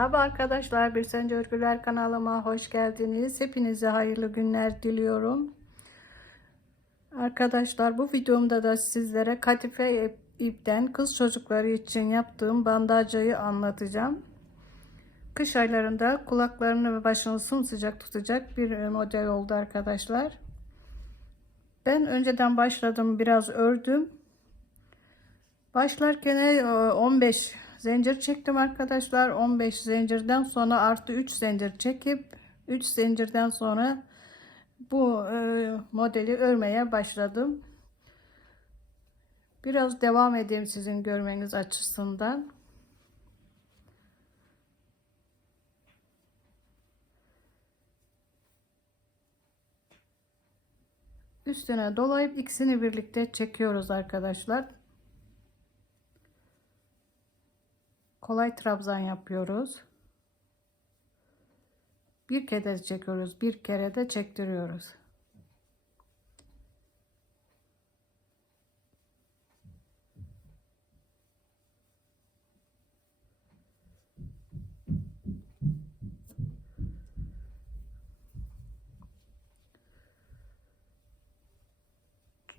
Merhaba arkadaşlar, Bir Sence Örgüler kanalıma hoş geldiniz. Hepinize hayırlı günler diliyorum. Arkadaşlar bu videomda da sizlere kadife ipten kız çocukları için yaptığım bandajayı anlatacağım. Kış aylarında kulaklarını ve başını sımsıcak tutacak bir model oldu arkadaşlar. Ben önceden başladım biraz ördüm. Başlarken 15 zincir çektim arkadaşlar. 15 zincirden sonra artı 3 zincir çekip 3 zincirden sonra bu e, modeli örmeye başladım. Biraz devam edeyim sizin görmeniz açısından. Üstüne dolayıp ikisini birlikte çekiyoruz arkadaşlar. Kolay trabzan yapıyoruz. Bir kere çekiyoruz. Bir kere de çektiriyoruz.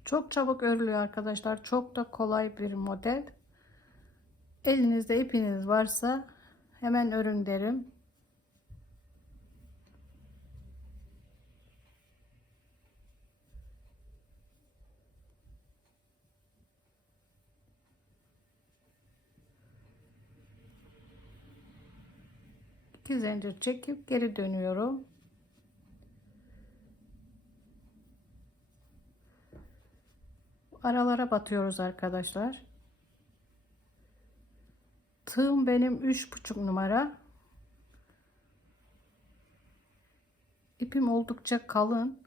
Çok çabuk örülüyor arkadaşlar. Çok da kolay bir model. Elinizde ipiniz varsa hemen örün derim. İki zincir çekip geri dönüyorum. Aralara batıyoruz arkadaşlar. Tığım benim üç buçuk numara. İpim oldukça kalın.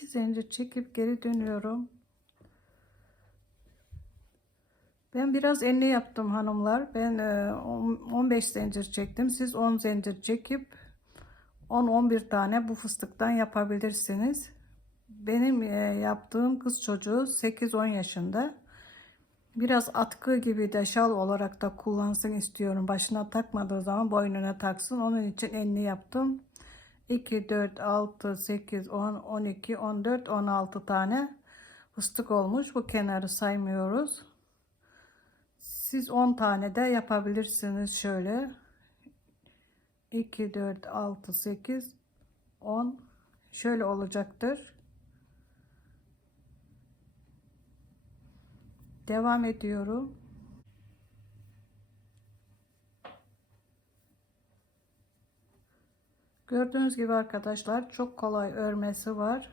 İki zincir çekip geri dönüyorum. Ben biraz enli yaptım hanımlar. Ben 15 e, zincir çektim. Siz 10 zincir çekip 10-11 tane bu fıstıktan yapabilirsiniz. Benim e, yaptığım kız çocuğu 8-10 yaşında. Biraz atkı gibi de şal olarak da kullansın istiyorum. Başına takmadığı zaman boynuna taksın. Onun için enli yaptım. 2, 4, 6, 8, 10, 12, 14, 16 tane fıstık olmuş. Bu kenarı saymıyoruz. Siz 10 tane de yapabilirsiniz şöyle. 2, 4, 6, 8, 10 şöyle olacaktır. Devam ediyorum. Gördüğünüz gibi arkadaşlar çok kolay örmesi var.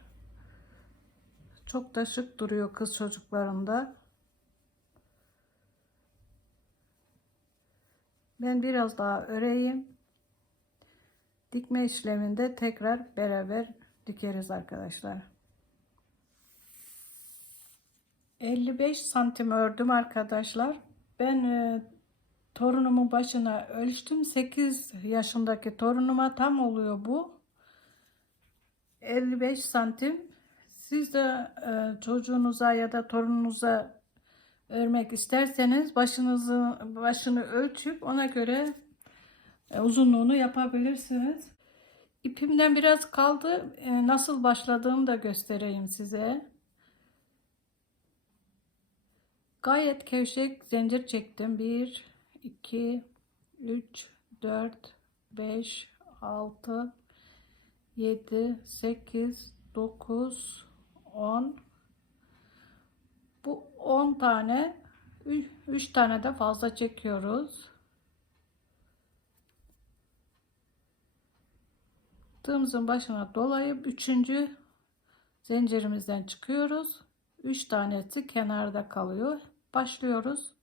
Çok da şık duruyor kız çocuklarında. Ben biraz daha öreyim. Dikme işleminde tekrar beraber dikeriz arkadaşlar. 55 santim ördüm arkadaşlar. Ben e, torunumun başına ölçtüm. 8 yaşındaki torunuma tam oluyor bu. 55 santim. Siz de e, çocuğunuza ya da torununuza örmek isterseniz başınızı başını ölçüp ona göre e, uzunluğunu yapabilirsiniz. İpimden biraz kaldı. E, nasıl başladığımı da göstereyim size. Gayet kevşek zincir çektim. 1 2 3 4 5 6 7 8 9 10 bu 10 tane 3 tane de fazla çekiyoruz. Tığımızın başına dolayıp üçüncü Zincirimizden çıkıyoruz. 3 tanesi kenarda kalıyor. Başlıyoruz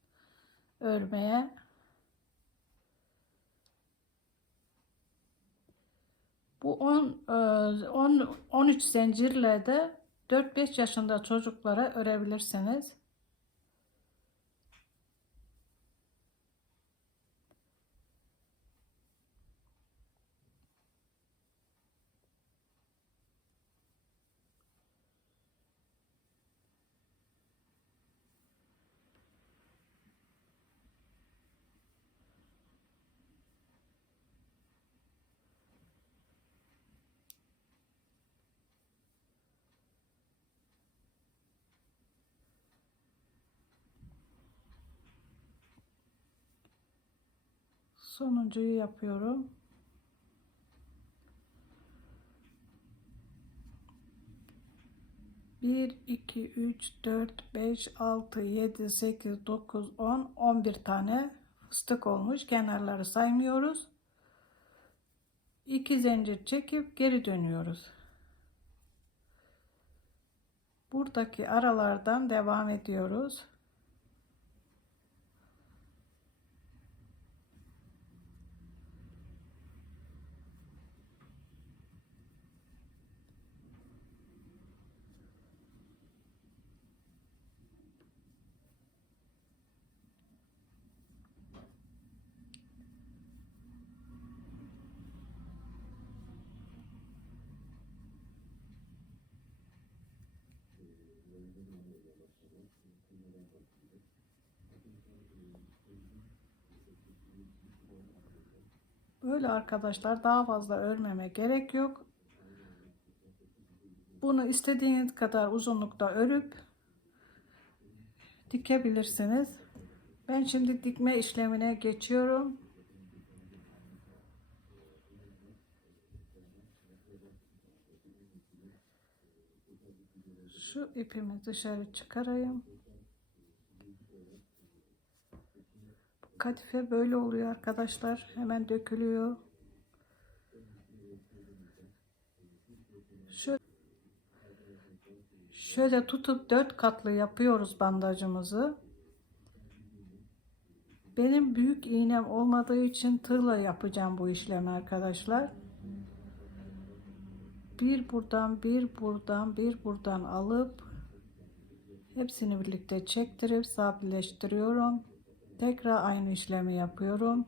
örmeye. Bu 10 10 13 zincirle de 4-5 yaşında çocuklara örebilirsiniz. Sonuncuyu yapıyorum. Bir, iki, üç, dört, beş, altı, yedi, sekiz, dokuz, on, on bir tane fıstık olmuş. Kenarları saymıyoruz. İki zincir çekip geri dönüyoruz. Buradaki aralardan devam ediyoruz. Böyle arkadaşlar daha fazla örmeme gerek yok. Bunu istediğiniz kadar uzunlukta örüp dikebilirsiniz. Ben şimdi dikme işlemine geçiyorum. Şu ipimi dışarı çıkarayım. Kadife böyle oluyor arkadaşlar. Hemen dökülüyor. Şöyle, şöyle tutup dört katlı yapıyoruz bandajımızı. Benim büyük iğnem olmadığı için tığla yapacağım bu işlemi arkadaşlar. Bir buradan, bir buradan, bir buradan alıp hepsini birlikte çektirip sabitleştiriyorum. Tekrar aynı işlemi yapıyorum.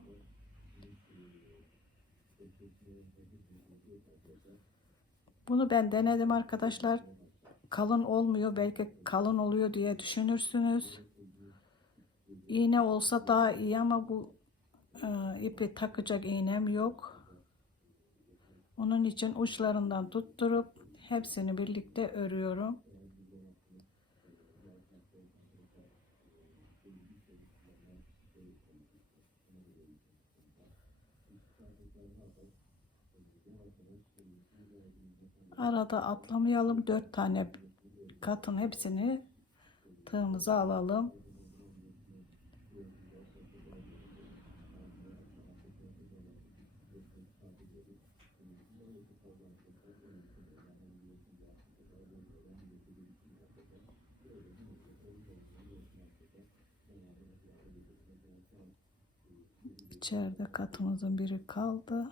Bunu ben denedim arkadaşlar. Kalın olmuyor. Belki kalın oluyor diye düşünürsünüz. İğne olsa daha iyi ama bu e, ipi takacak iğnem yok. Onun için uçlarından tutturup hepsini birlikte örüyorum. Arada atlamayalım. Dört tane katın hepsini tığımıza alalım. İçeride katımızın biri kaldı.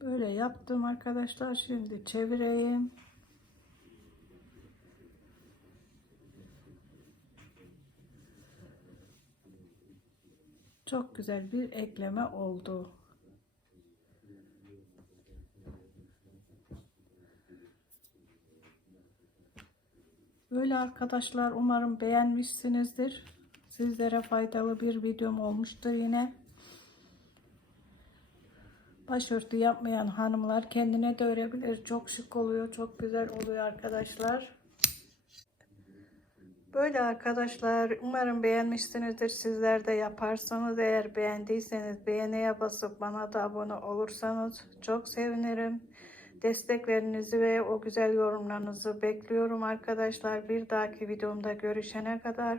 Böyle yaptım arkadaşlar. Şimdi çevireyim. Çok güzel bir ekleme oldu. Böyle arkadaşlar umarım beğenmişsinizdir. Sizlere faydalı bir videom olmuştur yine. Başörtü yapmayan hanımlar kendine de örebilir. Çok şık oluyor, çok güzel oluyor arkadaşlar. Böyle arkadaşlar umarım beğenmişsinizdir. Sizler de yaparsanız eğer beğendiyseniz beğeniye basıp bana da abone olursanız çok sevinirim. Desteklerinizi ve o güzel yorumlarınızı bekliyorum arkadaşlar. Bir dahaki videomda görüşene kadar